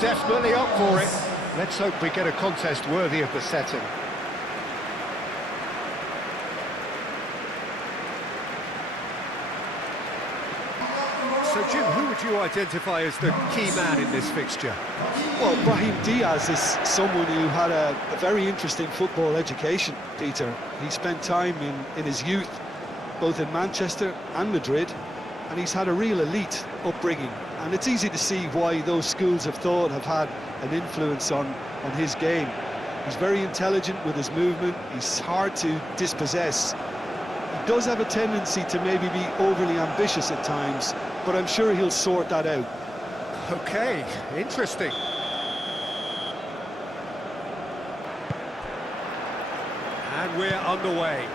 definitely up for it. Let's hope we get a contest worthy of the setting. So, Jim, who would you identify as the key man in this fixture? Well, Brahim Diaz is someone who had a very interesting football education, Peter. He spent time in his youth, both in Manchester and Madrid, and he's had a real elite upbringing. And it's easy to see why those schools of thought have had an influence on his game. He's very intelligent with his movement, he's hard to dispossess. He does have a tendency to maybe be overly ambitious at times, but I'm sure he'll sort that out. Okay, interesting. And we're underway.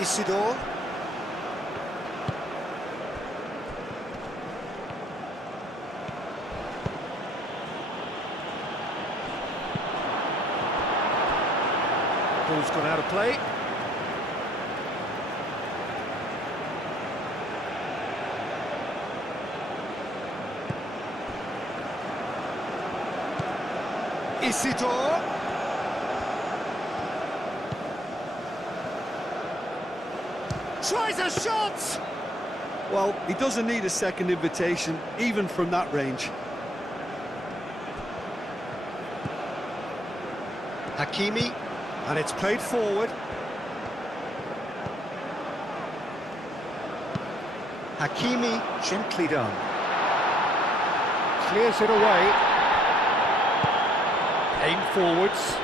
Isidore. Ball's gone out of play. Isidore. Tries a shot! Well, he doesn't need a second invitation, even from that range. Hakimi, and it's played forward. Hakimi, gently done. Clears it away. Aim forwards.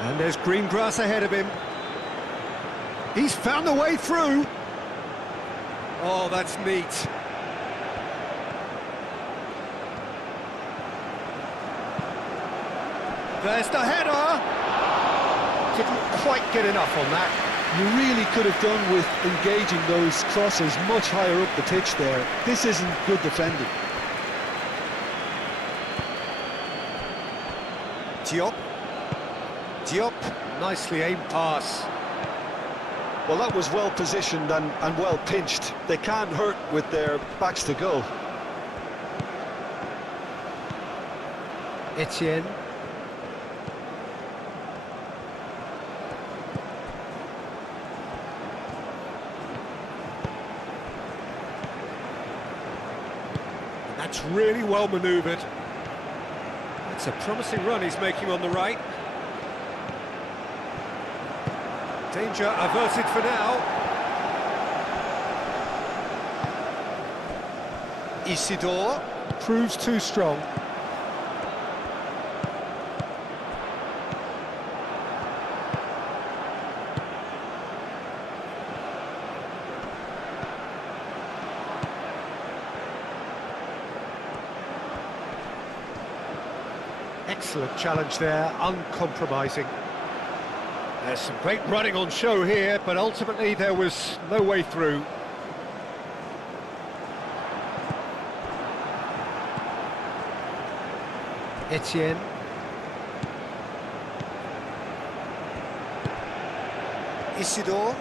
And there's green grass ahead of him. He's found a way through. Oh, that's neat. There's the header. Didn't quite get enough on that. You really could have done with engaging those crosses much higher up the pitch there. This isn't good defending. Diop, nicely aimed pass. Well, that was well positioned and well pinched. They can't hurt with their backs to goal. Etienne. And that's really well manoeuvred. It's a promising run he's making on the right. Danger averted for now. Isidore proves too strong. Excellent challenge there, uncompromising. There's some great running on show here, but ultimately there was no way through. Etienne. Isidore.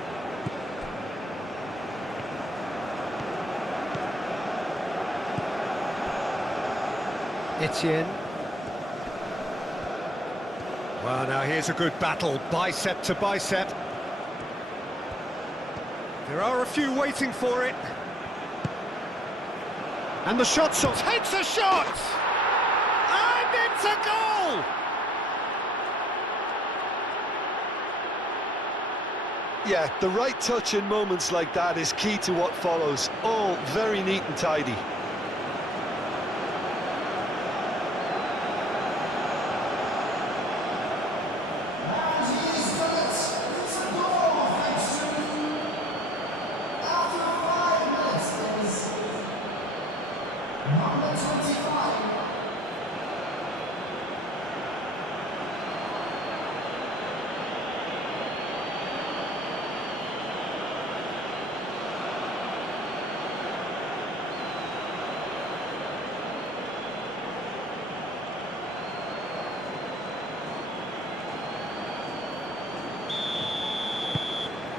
Etienne. Well, now here's a good battle, bicep to bicep. There are a few waiting for it. And the shot's on. Takes a shot! And it's a goal! Yeah, the right touch in moments like that is key to what follows. All very neat and tidy.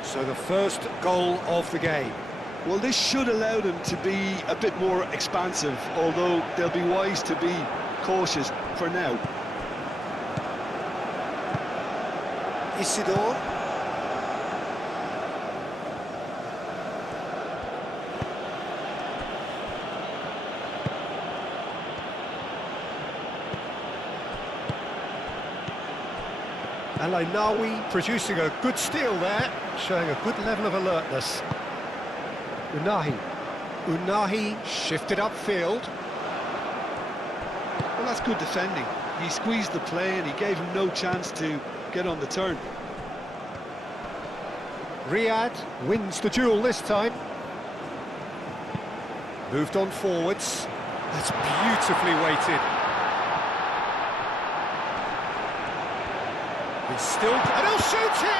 So the first goal of the game. Well, this should allow them to be a bit more expansive, although they'll be wise to be cautious for now. Isidore. Alainawi producing a good steal there, showing a good level of alertness. Unahi shifted upfield. Well, that's good defending. He squeezed the play and he gave him no chance to get on the turn. Riyad wins the duel this time. Moved on forwards. That's beautifully weighted. He's still... and he'll shoot here!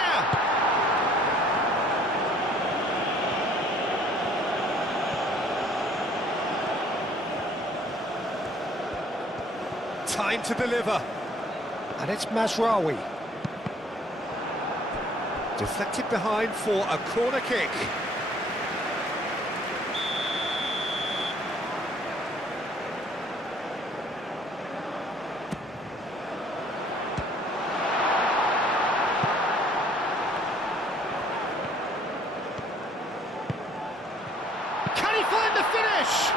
Time to deliver. And it's Mazraoui. Deflected behind for a corner kick. Can he find the finish?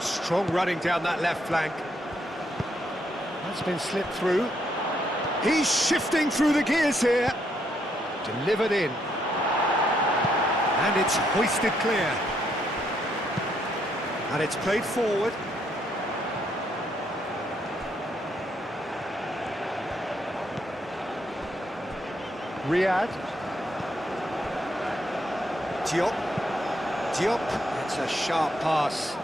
Strong running down that left flank. That's been slipped through. He's shifting through the gears here. Delivered in. And it's hoisted clear. And it's played forward. Riyad. Diop. It's a sharp pass.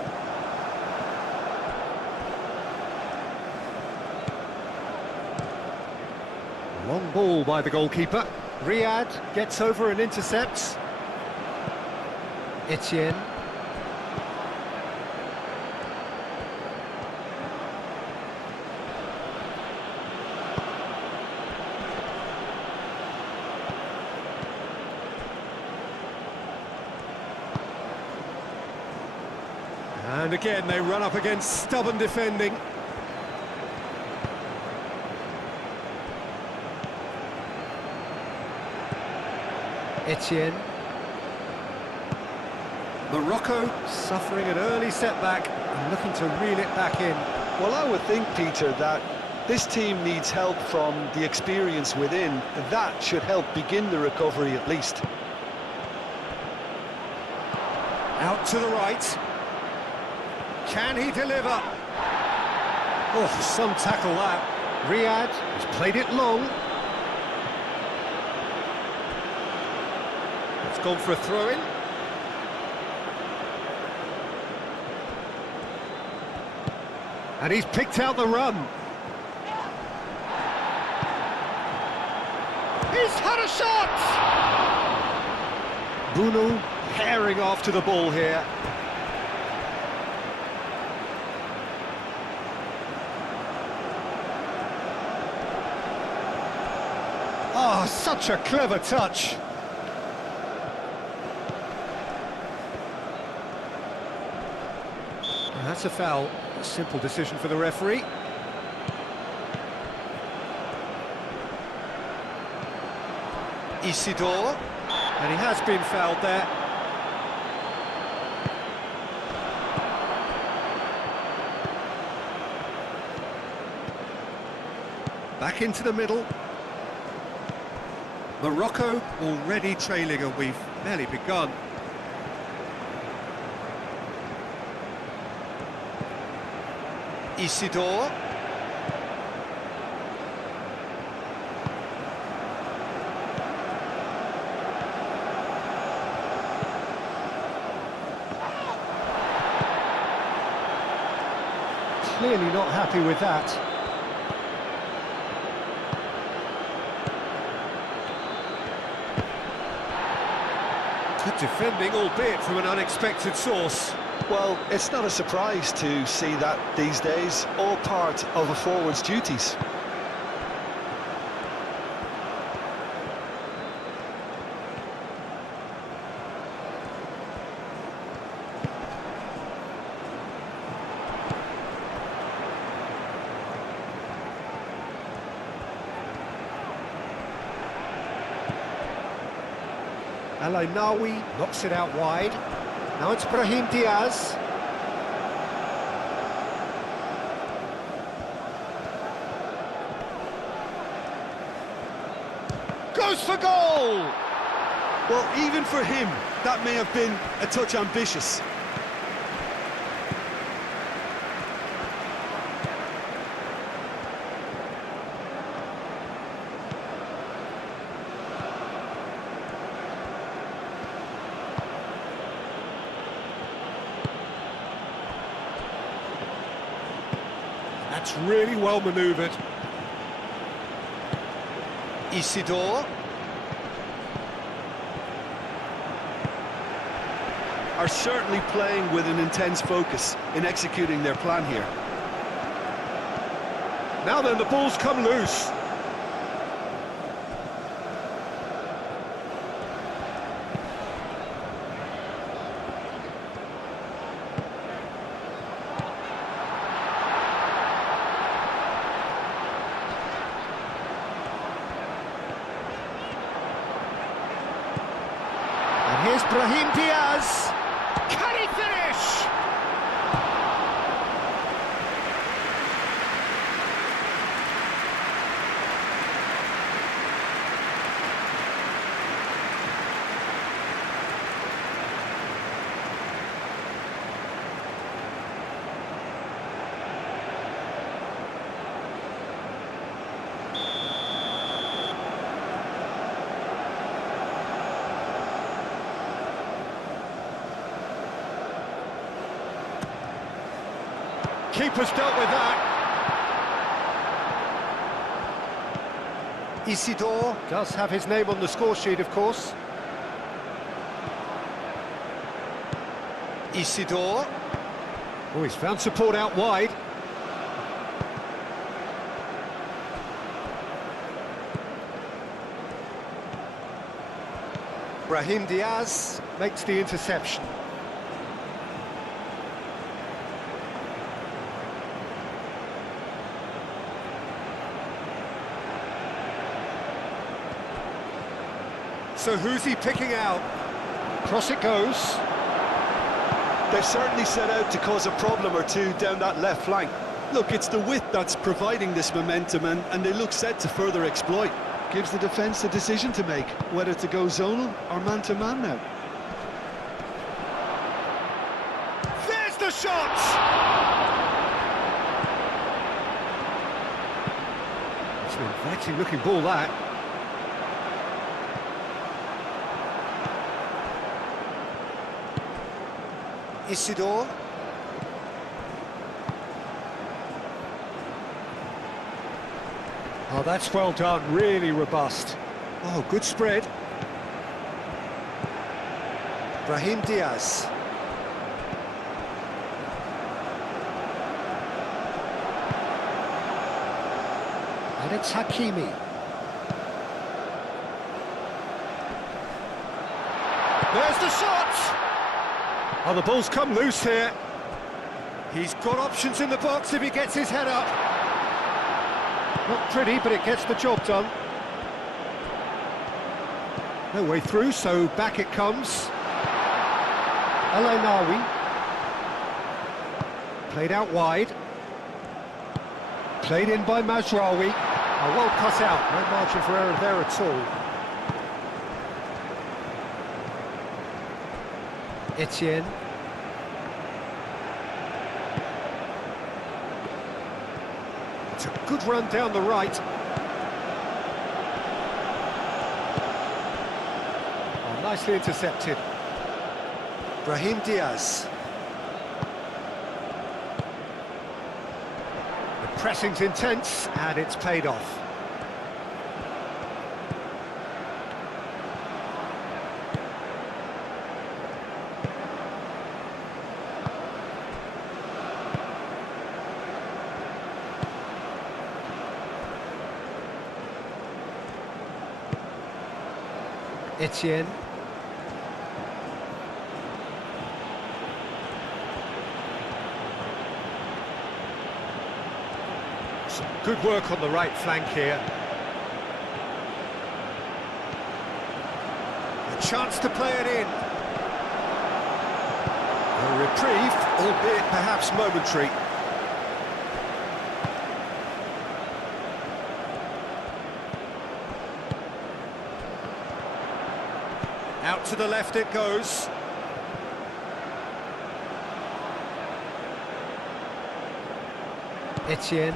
Long ball by the goalkeeper. Riyad gets over and intercepts. Etienne. And again they run up against stubborn defending. Etienne. Morocco suffering an early setback and looking to reel it back in. Well, I would think, Peter, that this team needs help from the experience within. That should help begin the recovery at least. Out to the right. Can he deliver? Oh, some tackle that. Riyad has played it long. Gone for a throw-in. And he's picked out the run. He's had a shot! Bruno herring after the ball here. Oh, such a clever touch. That's a foul. A simple decision for the referee. Isidore. And he has been fouled there. Back into the middle. Morocco already trailing and we've barely begun. Isidore. Clearly not happy with that. Good defending, albeit from an unexpected source. Well, it's not a surprise to see that these days, all part of a forward's duties. Nawi knocks it out wide. Now it's Brahim Diaz. Goes for goal! Well, even for him, that may have been a touch ambitious. That's really well manoeuvred. Isidore. Are certainly playing with an intense focus in executing their plan here. Now then, the ball's come loose. And here's Brahim Diaz. Can he finish? Keeper's dealt with that. Isidore does have his name on the score sheet, of course. Isidore. Oh, he's found support out wide. Brahim Diaz makes the interception. So who's he picking out? Cross it goes. They've certainly set out to cause a problem or two down that left flank. Look, it's the width that's providing this momentum, and they look set to further exploit. Gives the defence a decision to make, whether to go zonal or man-to-man now. There's the shot! It's an inviting looking ball, that. Isidore. Oh, that's well done, really robust. Oh, good spread. Brahim Diaz. And it's Hakimi. There's the shot! Oh, the ball's come loose here. He's got options in the box if he gets his head up. Not pretty, but it gets the job done. No way through, so back it comes. Nawi. Played out wide. Played in by Mazraoui. Oh, well cut out, no margin for error there at all. Etienne. It's a good run down the right. Oh, nicely intercepted. Brahim Diaz. The pressing's intense, and it's paid off. Etienne. Some good work on the right flank here. A chance to play it in. A reprieve, albeit perhaps momentary. Out to the left it goes. Etienne.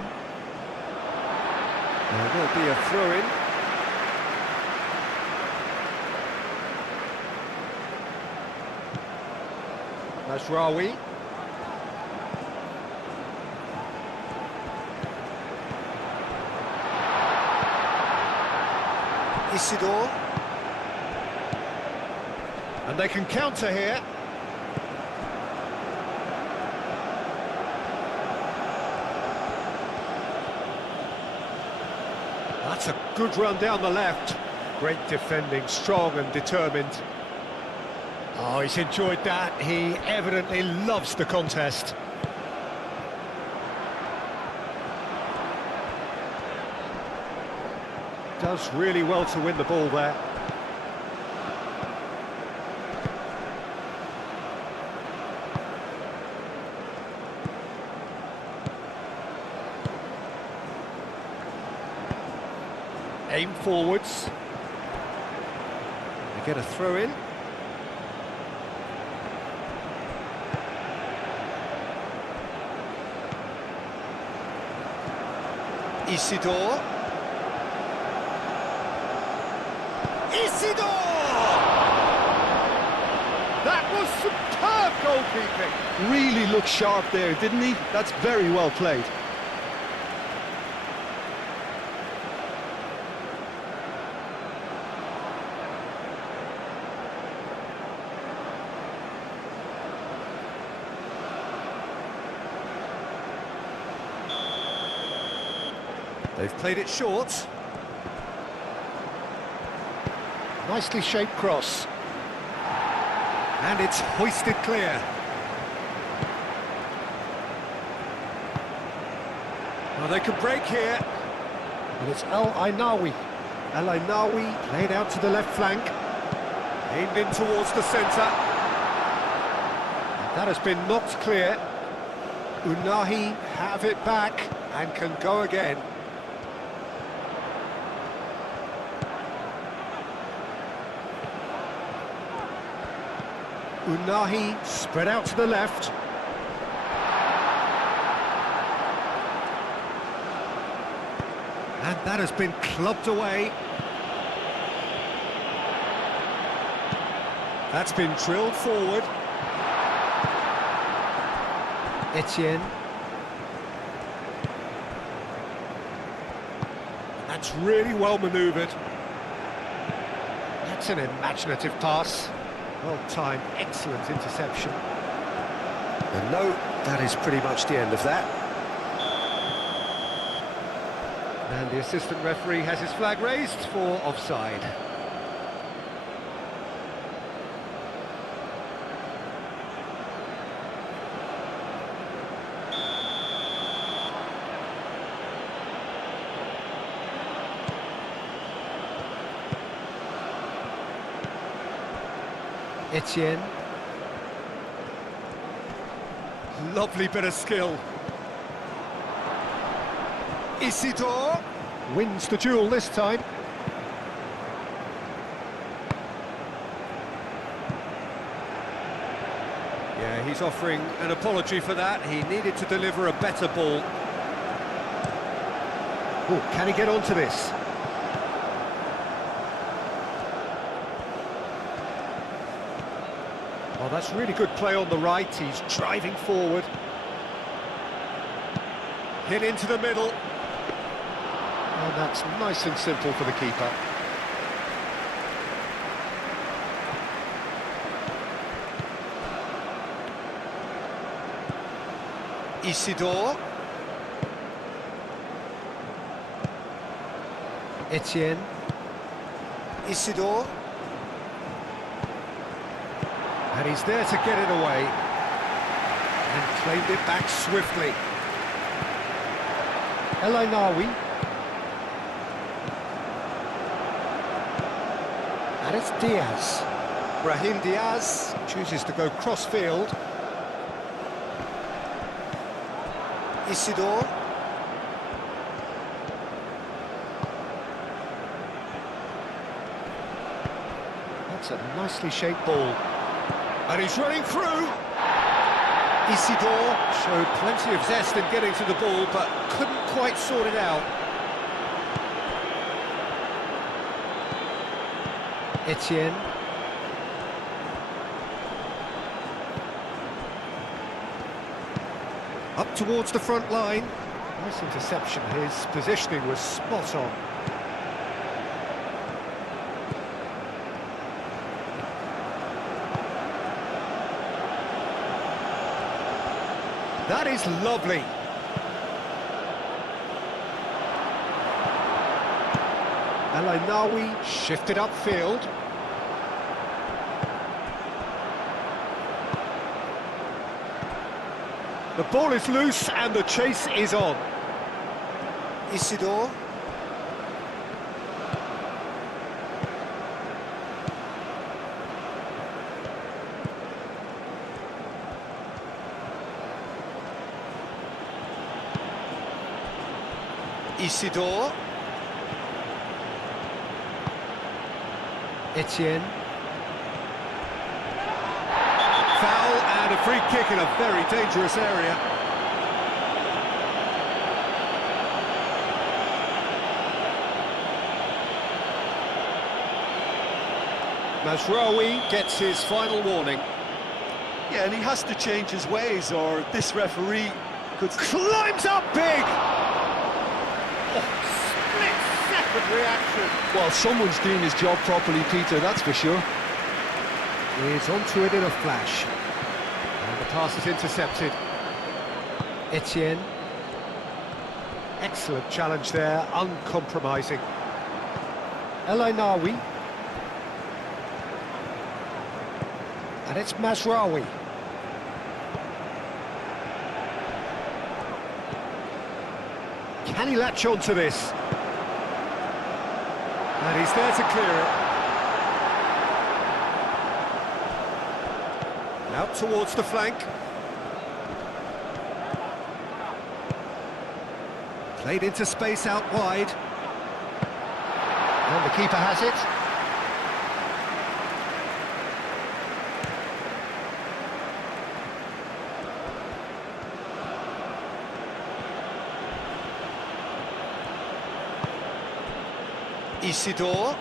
There will be a throw-in. Masraoui. Isidore. And they can counter here. That's a good run down the left. Great defending, strong and determined. Oh, he's enjoyed that. He evidently loves the contest. Does really well to win the ball there. Aim forwards. They get a throw in. Isidore. Isidore! That was superb goalkeeping. Really looked sharp there, didn't he? That's very well played. They've played it short. Nicely shaped cross. And it's hoisted clear. Well, they can break here. And it's El Ainaoui. El Ainaoui played out to the left flank. Aimed in towards the centre. And that has been knocked clear. Unahi have it back and can go again. Unahi spread out to the left. And that has been clubbed away. That's been drilled forward. Etienne. That's really well manoeuvred. That's an imaginative pass. Well timed, excellent interception. And no, that is pretty much the end of that. And the assistant referee has his flag raised for offside. Etienne. Lovely bit of skill. Isidore wins the duel this time. Yeah, he's offering an apology for that. He needed to deliver a better ball. Oh, can he get onto this? Oh, that's really good play on the right. He's driving forward. Hit into the middle. And that's nice and simple for the keeper. Isidore. Etienne. Isidore. And he's there to get it away. And claimed it back swiftly. El Ainaoui. And it's Diaz. Brahim Diaz chooses to go cross-field. Isidore. That's a nicely shaped ball. And he's running through. Isidore showed plenty of zest in getting to the ball, but couldn't quite sort it out. Etienne. Up towards the front line. Nice interception. His positioning was spot on. That is lovely. El Ainaoui shifted upfield. The ball is loose and the chase is on. Isidore. Isidore. Etienne. Foul and a free kick in a very dangerous area. Mazraoui gets his final warning. Yeah, and he has to change his ways, or this referee could... Climbs up big! Split-second reaction. Well, someone's doing his job properly, Peter, that's for sure. He's onto it in a flash. And the pass is intercepted. Etienne. Excellent challenge there, uncompromising. El Ainaoui. And it's Mazraoui. Can he latch on to this? And he's there to clear it. Out towards the flank. Played into space out wide. And the keeper has it. Isidore.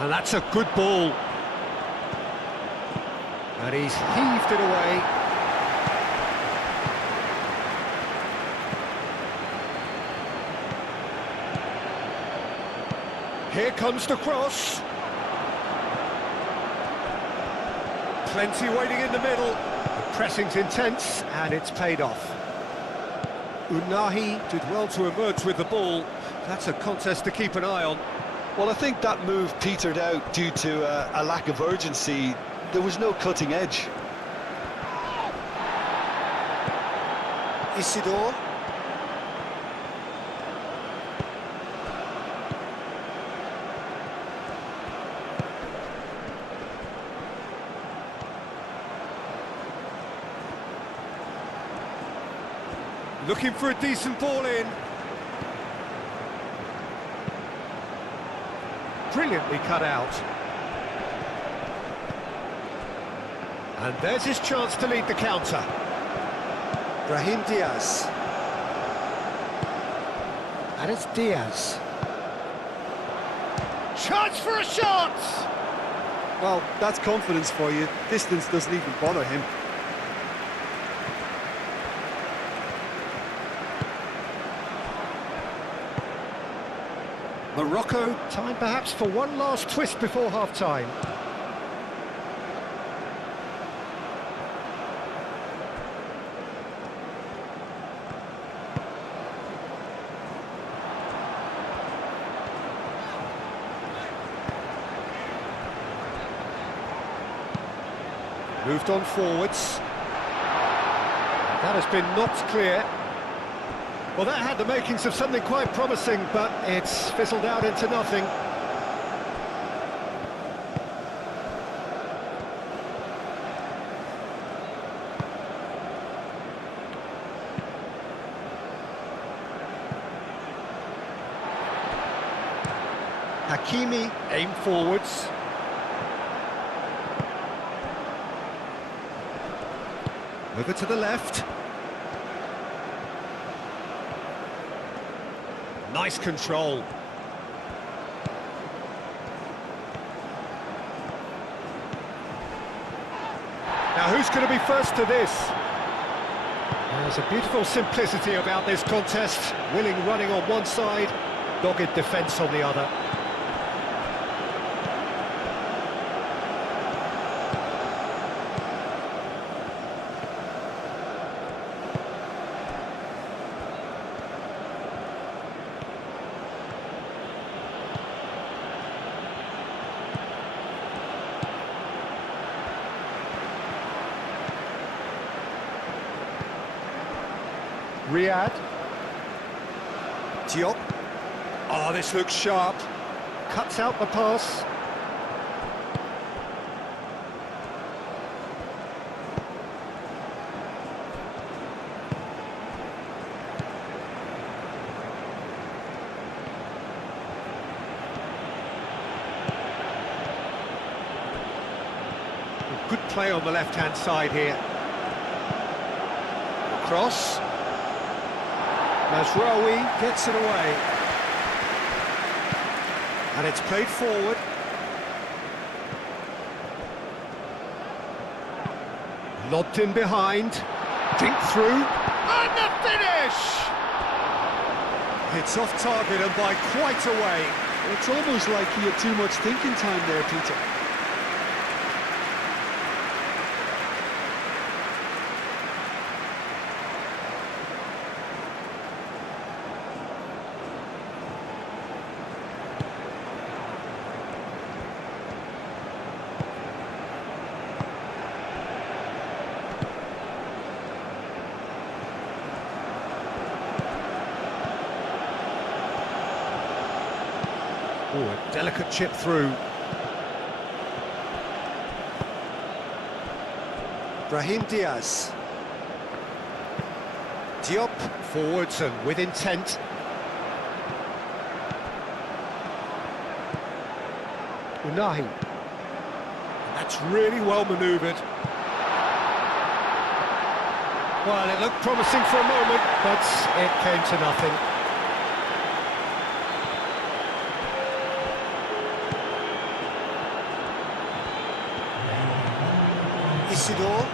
And that's a good ball. And he's heaved it away. Here comes the cross. Plenty waiting in the middle. The pressing's intense and it's paid off. Unahi did well to emerge with the ball. That's a contest to keep an eye on. Well, I think that move petered out due to a lack of urgency. There was no cutting edge. Isidore. Looking for a decent ball in. Brilliantly cut out. And there's his chance to lead the counter. Brahim Diaz. And it's Diaz. Chance for a shot! Well, that's confidence for you. Distance doesn't even bother him. Morocco, time perhaps for one last twist before half-time. Moved on forwards. That has been knocked clear. Well, that had the makings of something quite promising, but it's fizzled out into nothing. Hakimi, aim forwards. Over to the left. Nice control. Now who's going to be first to this? There's a beautiful simplicity about this contest. Willing running on one side, dogged defence on the other. Riyad. Diop. Oh, this looks sharp. Cuts out the pass. Good play on the left-hand side here. Cross. Mazraoui gets it away. And it's played forward. Lobbed in behind. Dink through. And the finish! It's off target and by quite a way. It's almost like he had too much thinking time there, Peter. Oh, a delicate chip through. Brahim Diaz. Diop, forwards and with intent. Unahi. That's really well manoeuvred. Well, it looked promising for a moment, but it came to nothing. Isidore.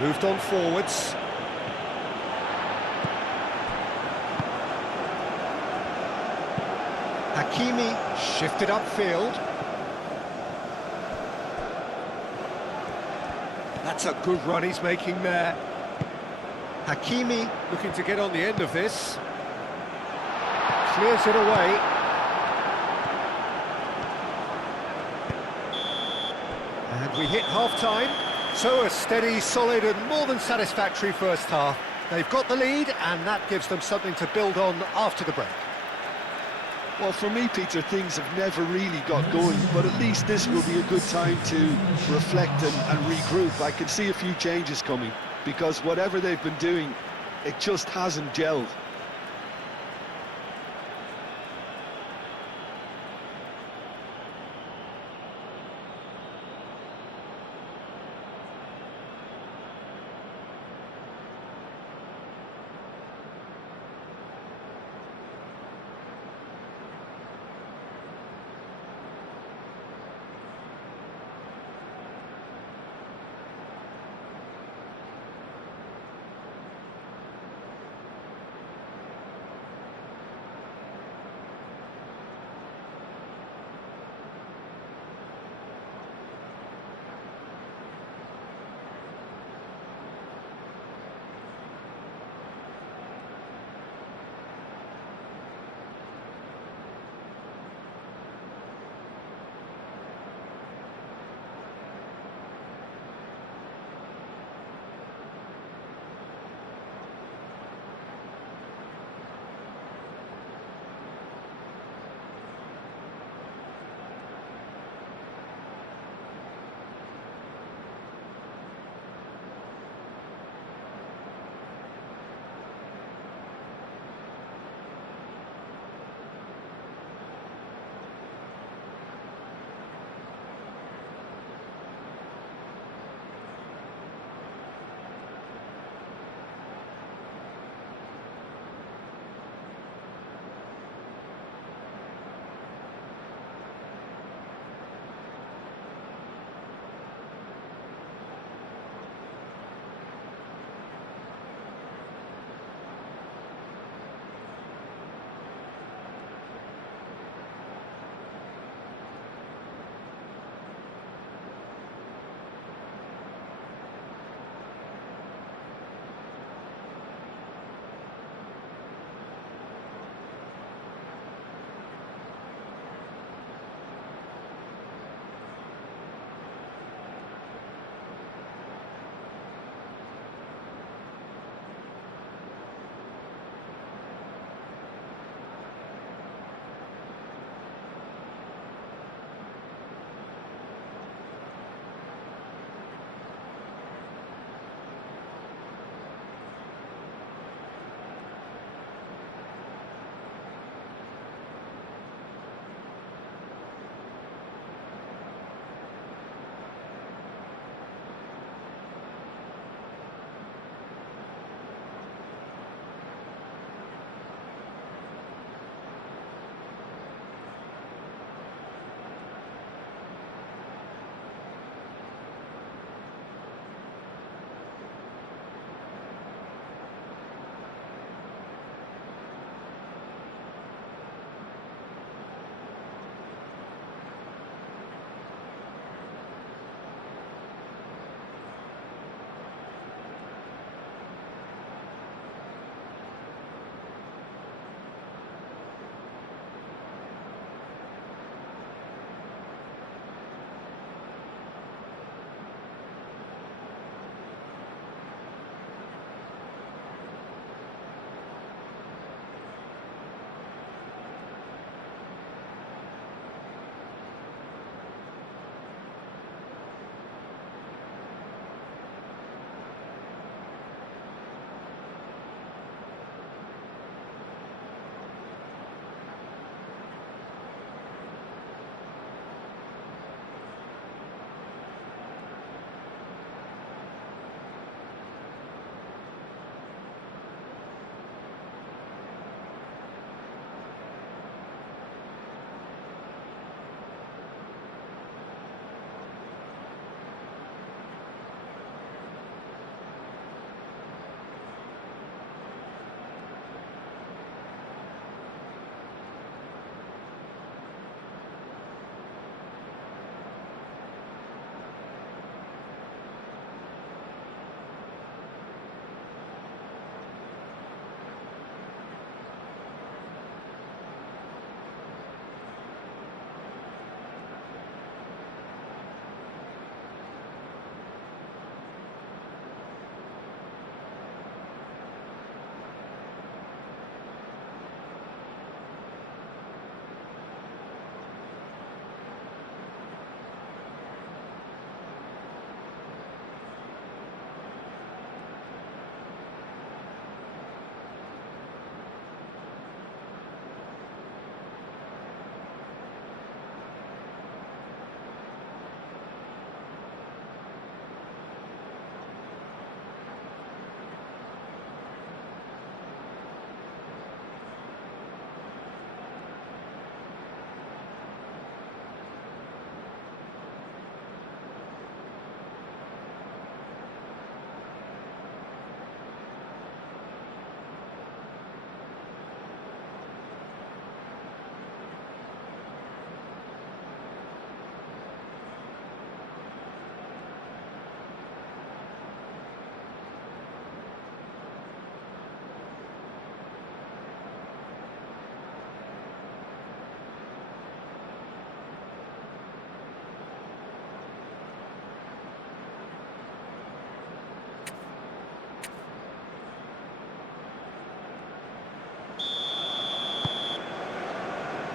Moved on forwards. Hakimi shifted upfield. That's a good run he's making there. Hakimi looking to get on the end of this. Clears it away. And we hit half-time. So a steady, solid and more than satisfactory first half. They've got the lead and that gives them something to build on after the break. Well, for me, Peter, things have never really got going, but at least this will be a good time to reflect and regroup. I can see a few changes coming, because whatever they've been doing, it just hasn't gelled.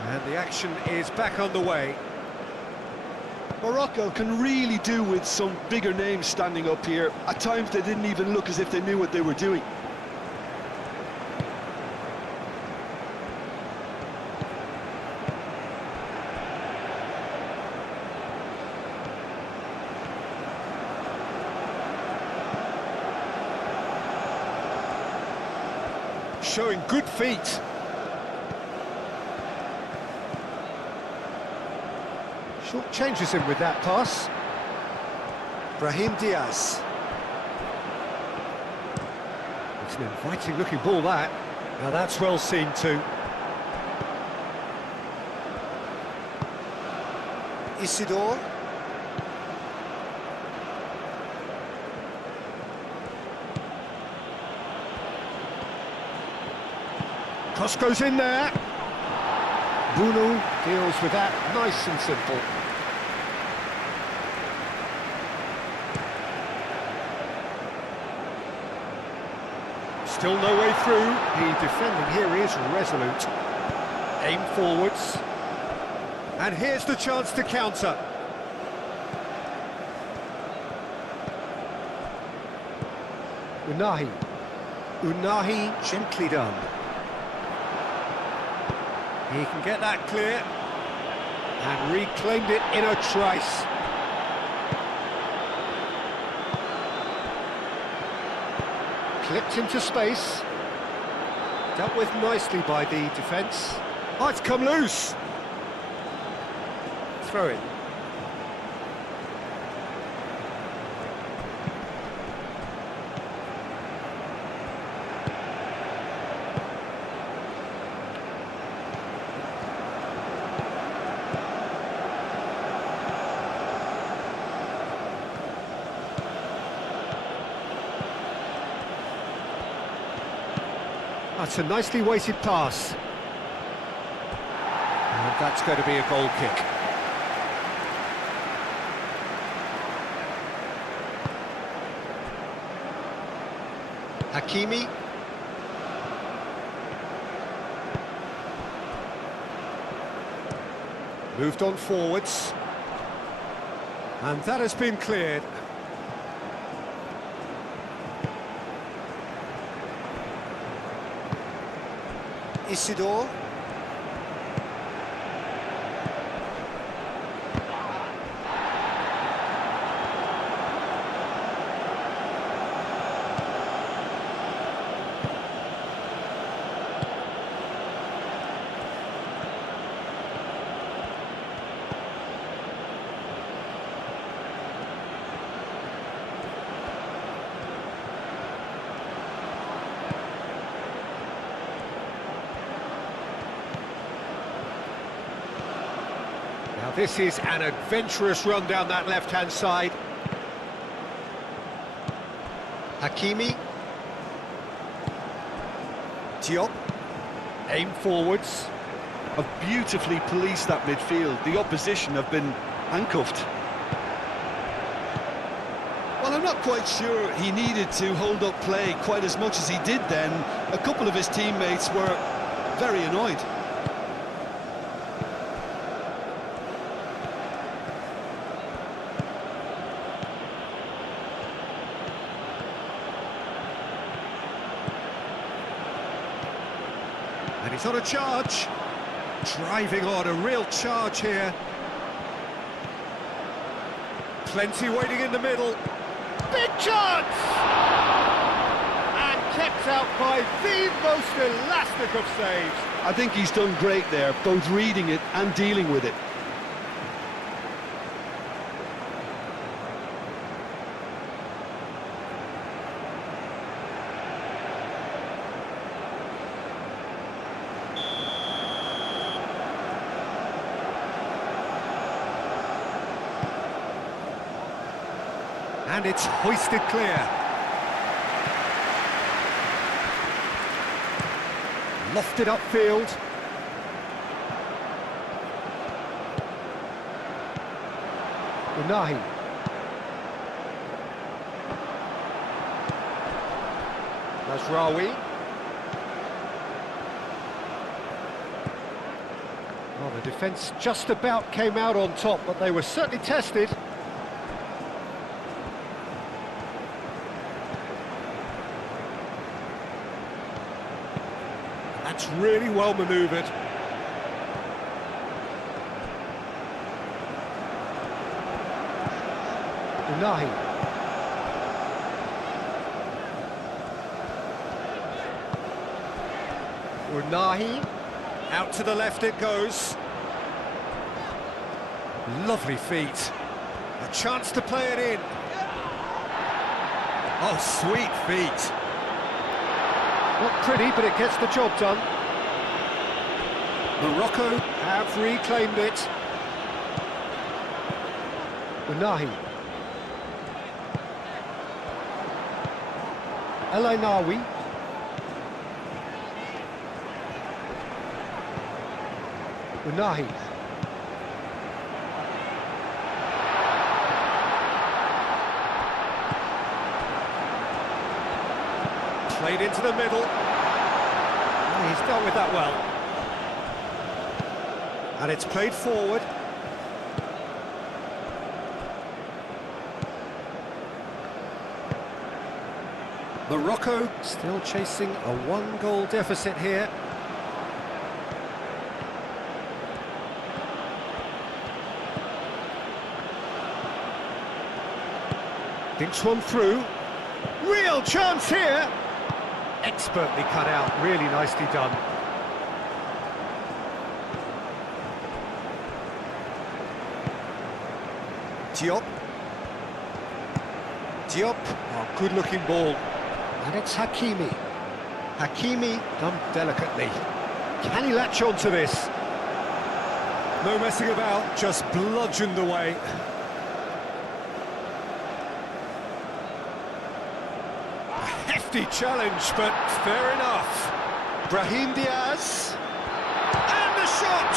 And the action is back on the way. Morocco can really do with some bigger names standing up here. At times they didn't even look as if they knew what they were doing. Showing good feet. Short changes him with that pass. Brahim Diaz. It's an inviting looking ball, that. Now that's well seen too. Isidore. Cross goes in there. Bruno deals with that nice and simple. Still no way through. The defending here is resolute. Aim forwards. And here's the chance to counter. Unahi. Unahi, gently done. He can get that clear. And reclaimed it in a trice. Clipped into space. Dealt with nicely by the defence. Oh, it's come loose. Throw it. That's a nicely weighted pass. And that's going to be a goal kick. Hakimi. Moved on forwards. And that has been cleared. Isidore. Now this is an adventurous run down that left-hand side. Hakimi. Diop. Aim forwards. Have beautifully policed that midfield. The opposition have been handcuffed. Well, I'm not quite sure he needed to hold up play quite as much as he did then. A couple of his teammates were very annoyed. And he's on a charge. Driving on, a real charge here. Plenty waiting in the middle. Big chance! And kept out by the most elastic of saves. I think he's done great there, both reading it and dealing with it. And it's hoisted clear. Lofted upfield. Unahi. That's Rawi. Well, the defence just about came out on top, but they were certainly tested. That's really well manoeuvred. Unahi. Unahi. Out to the left it goes. Lovely feet. A chance to play it in. Oh, sweet feet. Not pretty, but it gets the job done. Morocco have reclaimed it. Unahi. El Ainawi. Unahi. Played into the middle. Oh, he's dealt with that well. And it's played forward. Morocco still chasing a one-goal deficit here. Thinks one through. Real chance here. Expertly cut out, really nicely done. Diop. Diop. Oh, good-looking ball. And it's Hakimi. Hakimi done delicately. Can he latch on to this? No messing about, just bludgeoned away. A hefty challenge, but fair enough. Brahim Diaz. And the shot!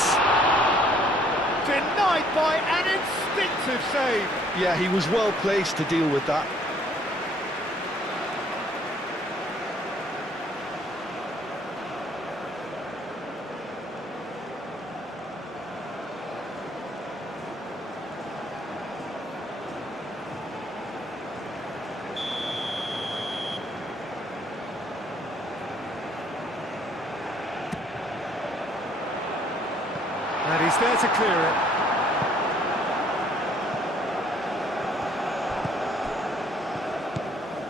Denied by an instinctive save. Yeah, he was well placed to deal with that. And he's there to clear it.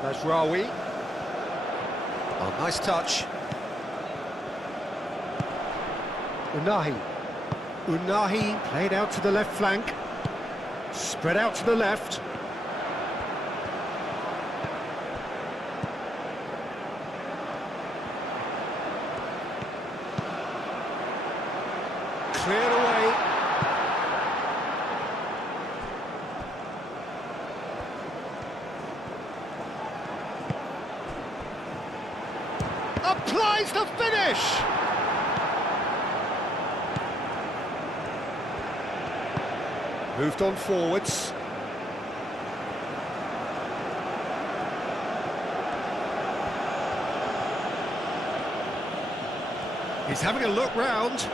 That's Rawi. Oh, nice touch. Unahi. Unahi played out to the left flank. Spread out to the left. Cleared away. Applies the finish! Moved on forwards. He's having a look round.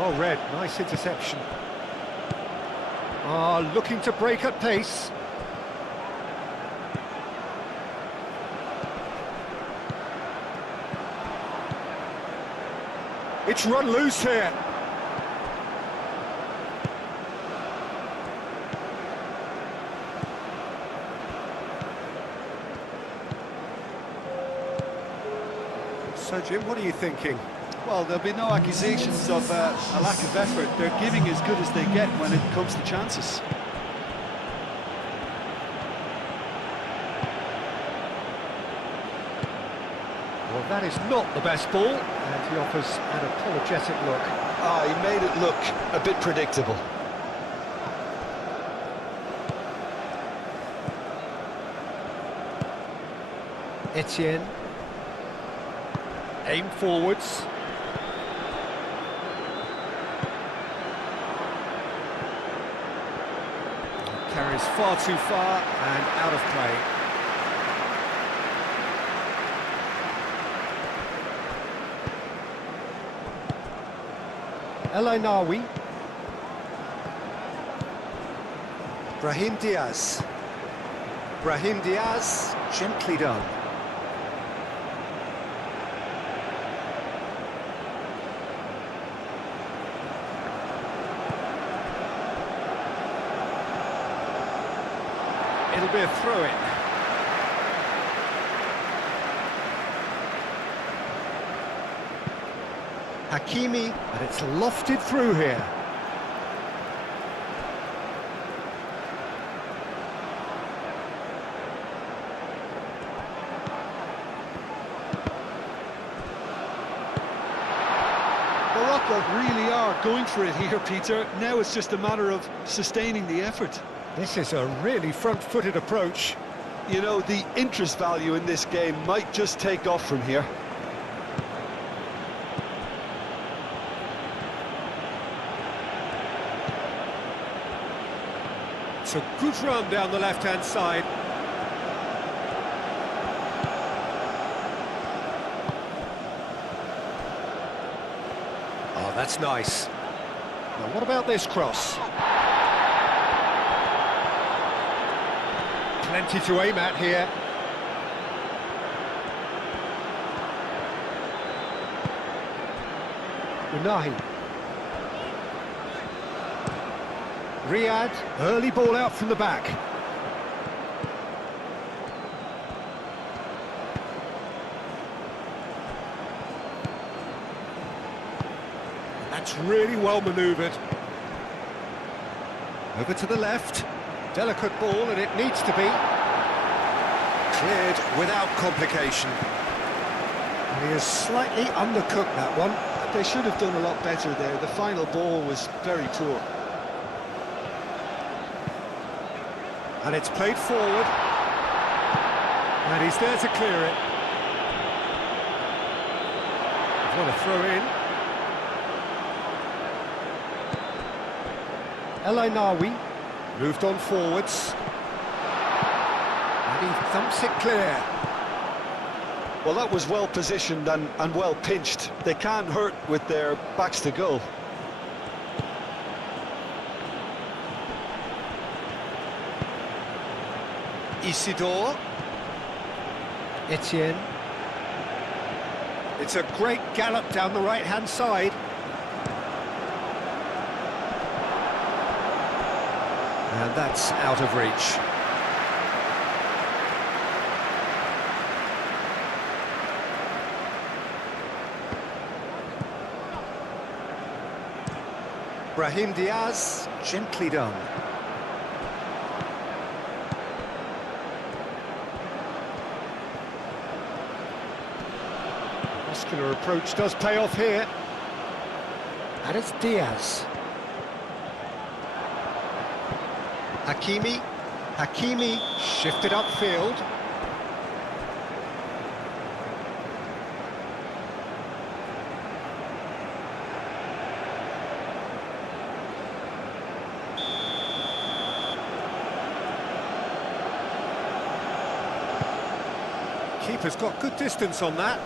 Oh, Red, nice interception. Ah, looking to break at pace. It's run loose here. So, Jim, what are you thinking? Well, there'll be no accusations of a lack of effort. They're giving as good as they get when it comes to chances. Well, that is not the best ball, and he offers an apologetic look. Ah, he made it look a bit predictable. Etienne. Aim forwards. Carries far too far and out of play. El Brahim Diaz. Brahim Diaz, gently done. It'll be a throw-in. Hakimi, and it's lofted through here. Morocco really are going for it here, Peter. Now it's just a matter of sustaining the effort. This is a really front-footed approach. You know, the interest value in this game might just take off from here. It's a good run down the left-hand side. Oh, that's nice. Now, what about this cross? Plenty to aim at here. Unahi. Riyad, early ball out from the back. That's really well manoeuvred. Over to the left. Delicate ball, and it needs to be. Cleared without complication. And he has slightly undercooked that one. They should have done a lot better there. The final ball was very poor. And it's played forward. And he's there to clear it. What a throw in. El Ainawi moved on forwards. And he thumps it clear. Well, that was well positioned and well pinched. They can't hurt with their backs to goal. Isidore. Etienne. It's a great gallop down the right-hand side. And that's out of reach. Brahim Diaz, gently done. Muscular approach does pay off here. And it's Diaz. Hakimi. Hakimi shifted upfield. Keeper's got good distance on that.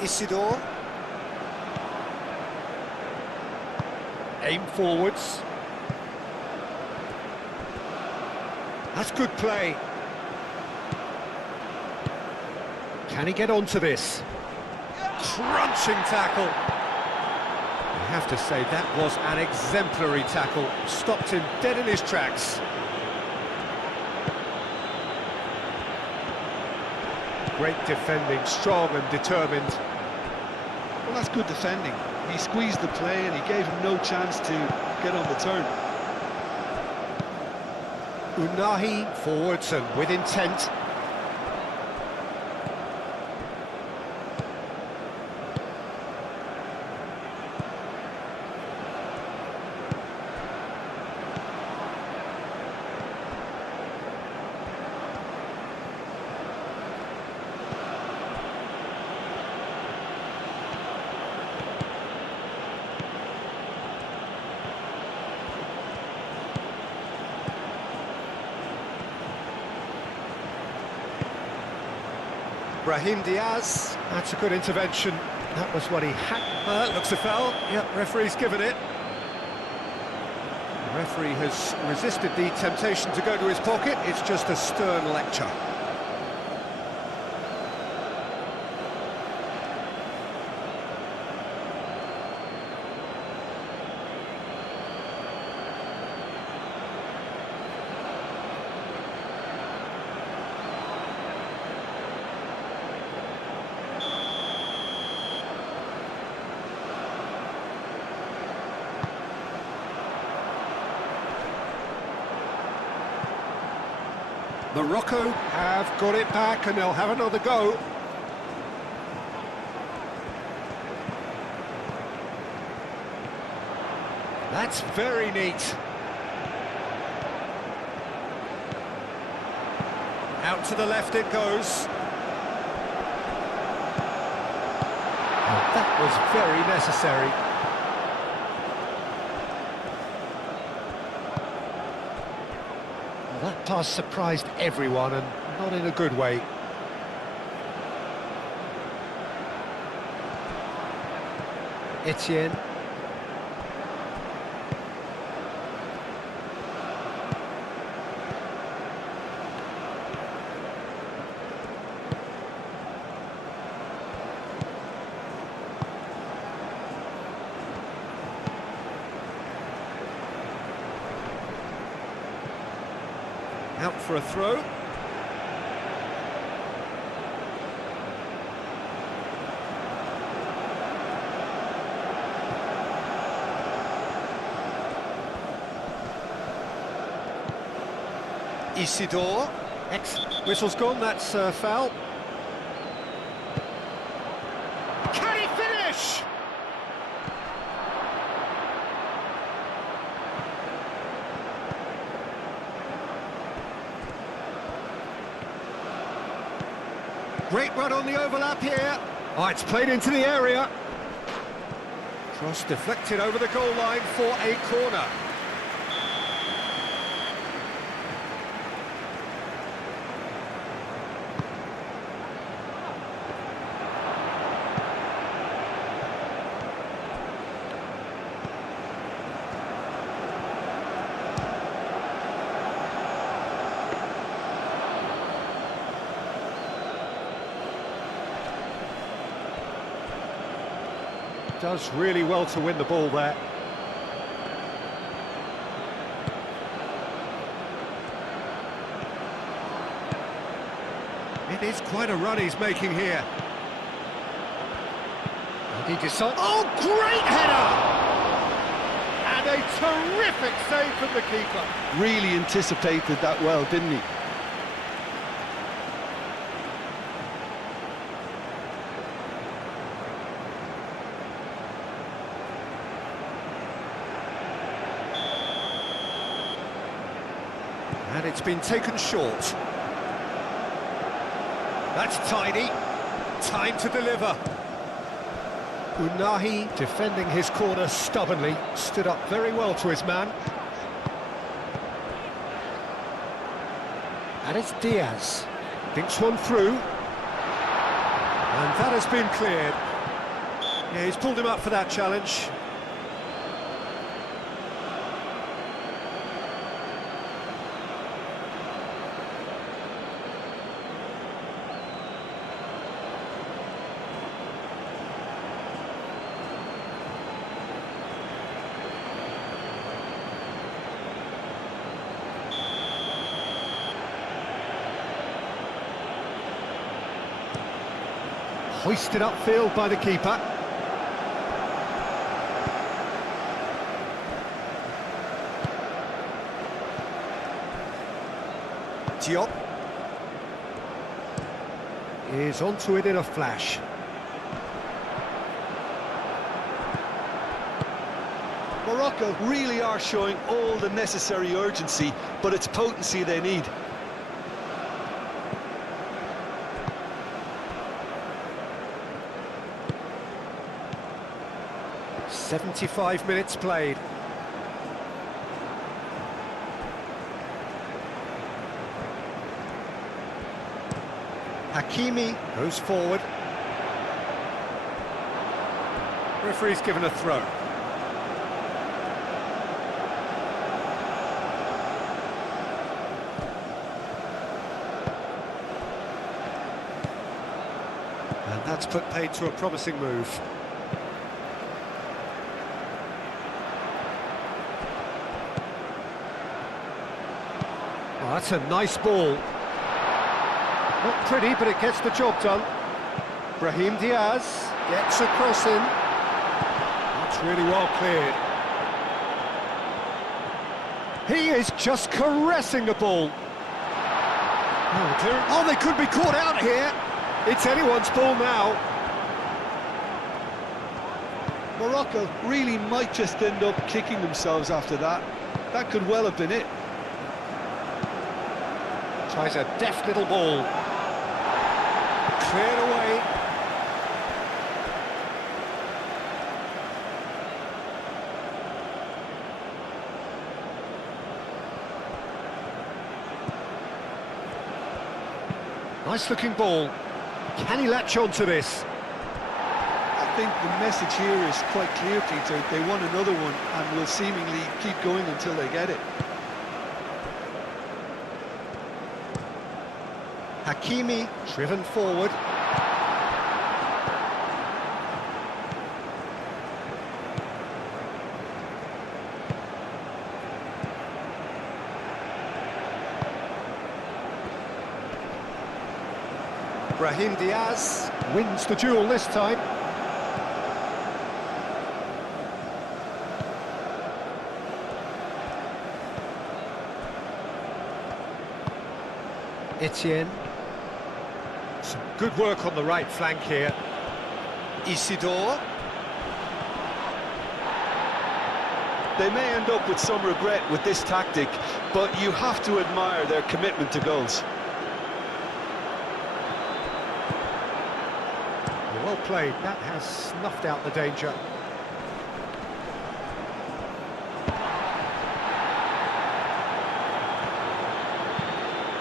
Isidore. Aim forwards. That's good play. Can he get onto this? Crunching tackle. I have to say, that was an exemplary tackle. Stopped him dead in his tracks. Great defending, strong and determined. Well, that's good defending. He squeezed the play and he gave him no chance to get on the turn. Unahi forwards and with intent. Brahim Diaz. That's a good intervention. That was what he had. Looks a foul. Yep, referee's given it. The referee has resisted the temptation to go to his pocket. It's just a stern lecture. Morocco have got it back and they'll have another go. That's very neat. Out to the left it goes. Oh, that was very necessary. That pass surprised everyone, and not in a good way. Etienne. Out for a throw. Isidore. Whistle's gone, that's foul. Can he finish? Great run on the overlap here. Oh, it's played into the area. Cross deflected over the goal line for a corner. Does really well to win the ball there. It is quite a run he's making here. And he decides... Oh, great header! And a terrific save from the keeper. Really anticipated that well, didn't he? And it's been taken short. That's tidy. Time to deliver. Unahi defending his corner stubbornly. Stood up very well to his man. And it's Diaz. Thinks one through. And that has been cleared. Yeah, he's pulled him up for that challenge. Hoisted upfield by the keeper. Diop is onto it in a flash. Morocco really are showing all the necessary urgency, but it's potency they need. 75 minutes played. Hakimi goes forward. Referee's given a throw. And that's put paid to a promising move. Oh, that's a nice ball. Not pretty, but it gets the job done. Brahim Diaz gets a cross in. That's really well cleared. He is just caressing the ball. Oh, they could be caught out here. It's anyone's ball now. Morocco really might just end up kicking themselves after that. That could well have been it. Tries a deft little ball. Cleared away. Nice looking ball. Can he latch on to this? I think the message here is quite clear, Peter. They want another one and will seemingly keep going until they get it. Hakimi driven forward. Brahim Diaz wins the duel this time. Etienne. Some good work on the right flank here. Isidore. They may end up with some regret with this tactic, but you have to admire their commitment to goals. Well played. That has snuffed out the danger.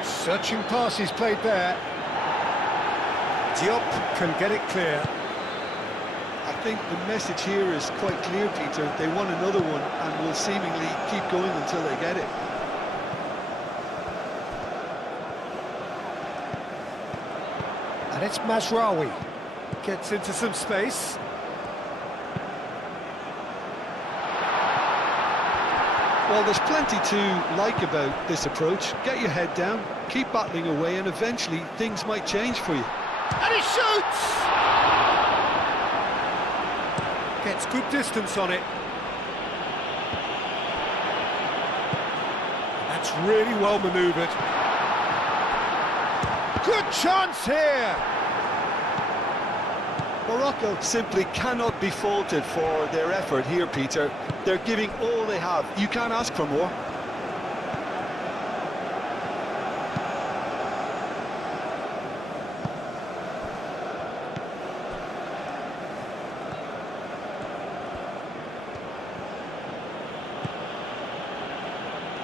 Searching pass is played there. Diop can get it clear. I think the message here is quite clear, Peter. They want another one and will seemingly keep going until they get it. And it's Mazraoui. Gets into some space. Well, there's plenty to like about this approach. Get your head down, keep battling away, and eventually things might change for you. And he shoots! Gets good distance on it. That's really well manoeuvred. Good chance here! Morocco simply cannot be faulted for their effort here, Peter. They're giving all they have. You can't ask for more.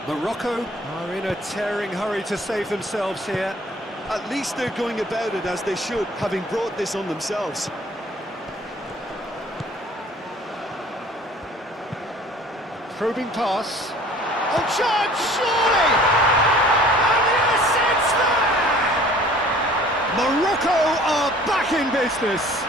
Morocco are in a tearing hurry to save themselves here. At least they're going about it as they should, having brought this on themselves. Probing pass. Oh, chance, surely! And yes, it's there! Morocco are back in business.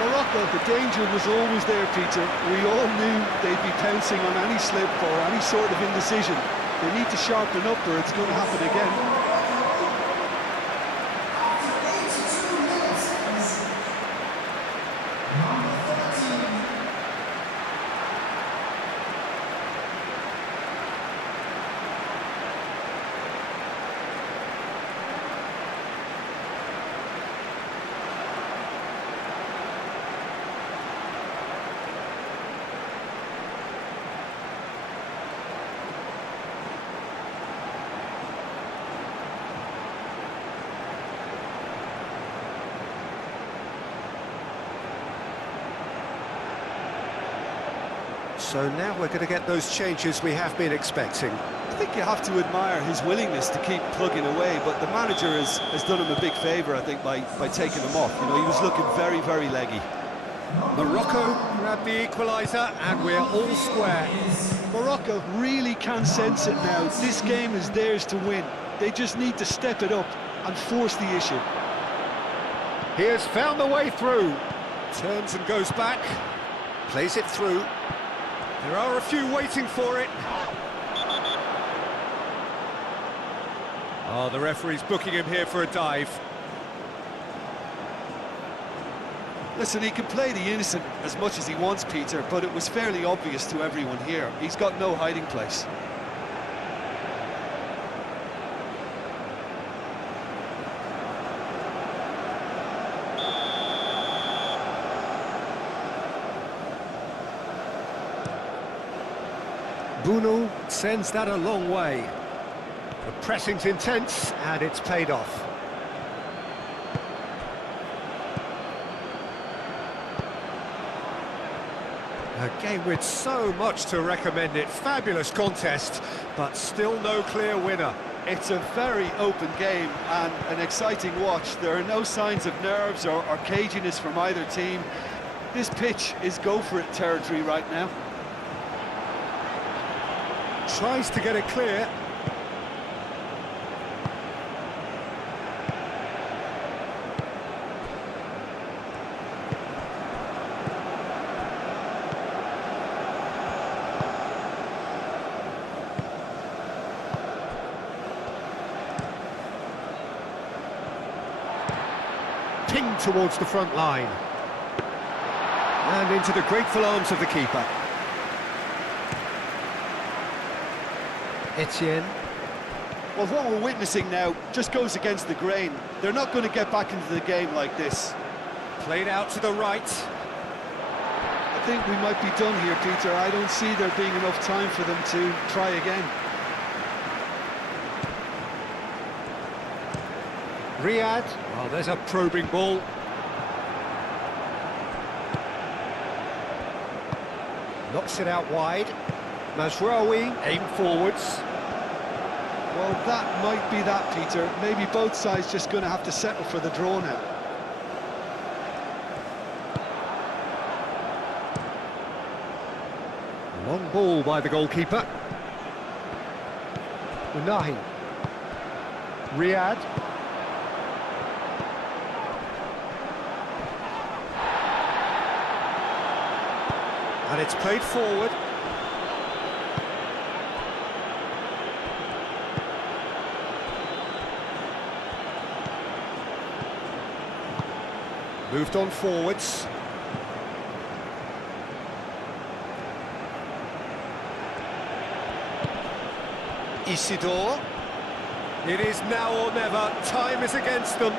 Morocco, the danger was always there, Peter. We all knew they'd be pouncing on any slip or any sort of indecision. They need to sharpen up or it's going to happen again. So now we're going to get those changes we have been expecting. think you have to admire his willingness to keep plugging away, but the manager has done him a big favour, I think, by taking him off. You know, he was looking very, very leggy. Morocco grabbed the equaliser, and we're all square. Morocco really can sense it now. This game is theirs to win. They just need to step it up and force the issue. He has found the way through. Turns and goes back. Plays it through. There are a few waiting for it. Oh, the referee's booking him here for a dive. Listen, he can play the innocent as much as he wants, Peter, but it was fairly obvious to everyone here. He's got no hiding place. Bunu sends that a long way. The pressing's intense, and it's paid off. A game with so much to recommend it. Fabulous contest, but still no clear winner. It's a very open game and an exciting watch. There are no signs of nerves or caginess from either team. This pitch is go-for-it territory right now. Tries to get it clear. Pinged towards the front line. And into the grateful arms of the keeper. Etienne. Well, what we're witnessing now just goes against the grain. They're not going to get back into the game like this. Played out to the right. I think we might be done here, Peter. I don't see there being enough time for them to try again. Riyad. Oh, there's a probing ball. Knocks it out wide. Mazraoui aim forwards. Well, that might be that, Peter. Maybe both sides just going to have to settle for the draw now. Long ball by the goalkeeper. Unahi. Riyad. And it's played forward. Moved on forwards. Isidore. It is now or never. Time is against them.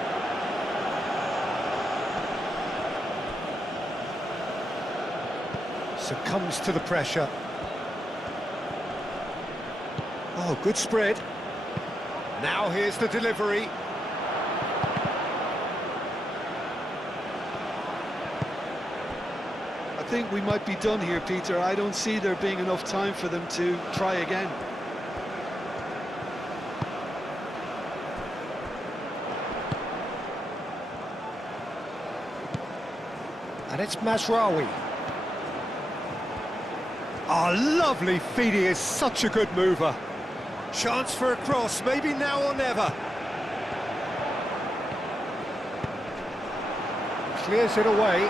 Succumbs to the pressure. Oh, good spread. Now here's the delivery. I think we might be done here, Peter. I don't see there being enough time for them to try again. And it's Mazraoui. Oh, lovely feed. He is such a good mover. Chance for a cross, maybe now or never. Clears it away.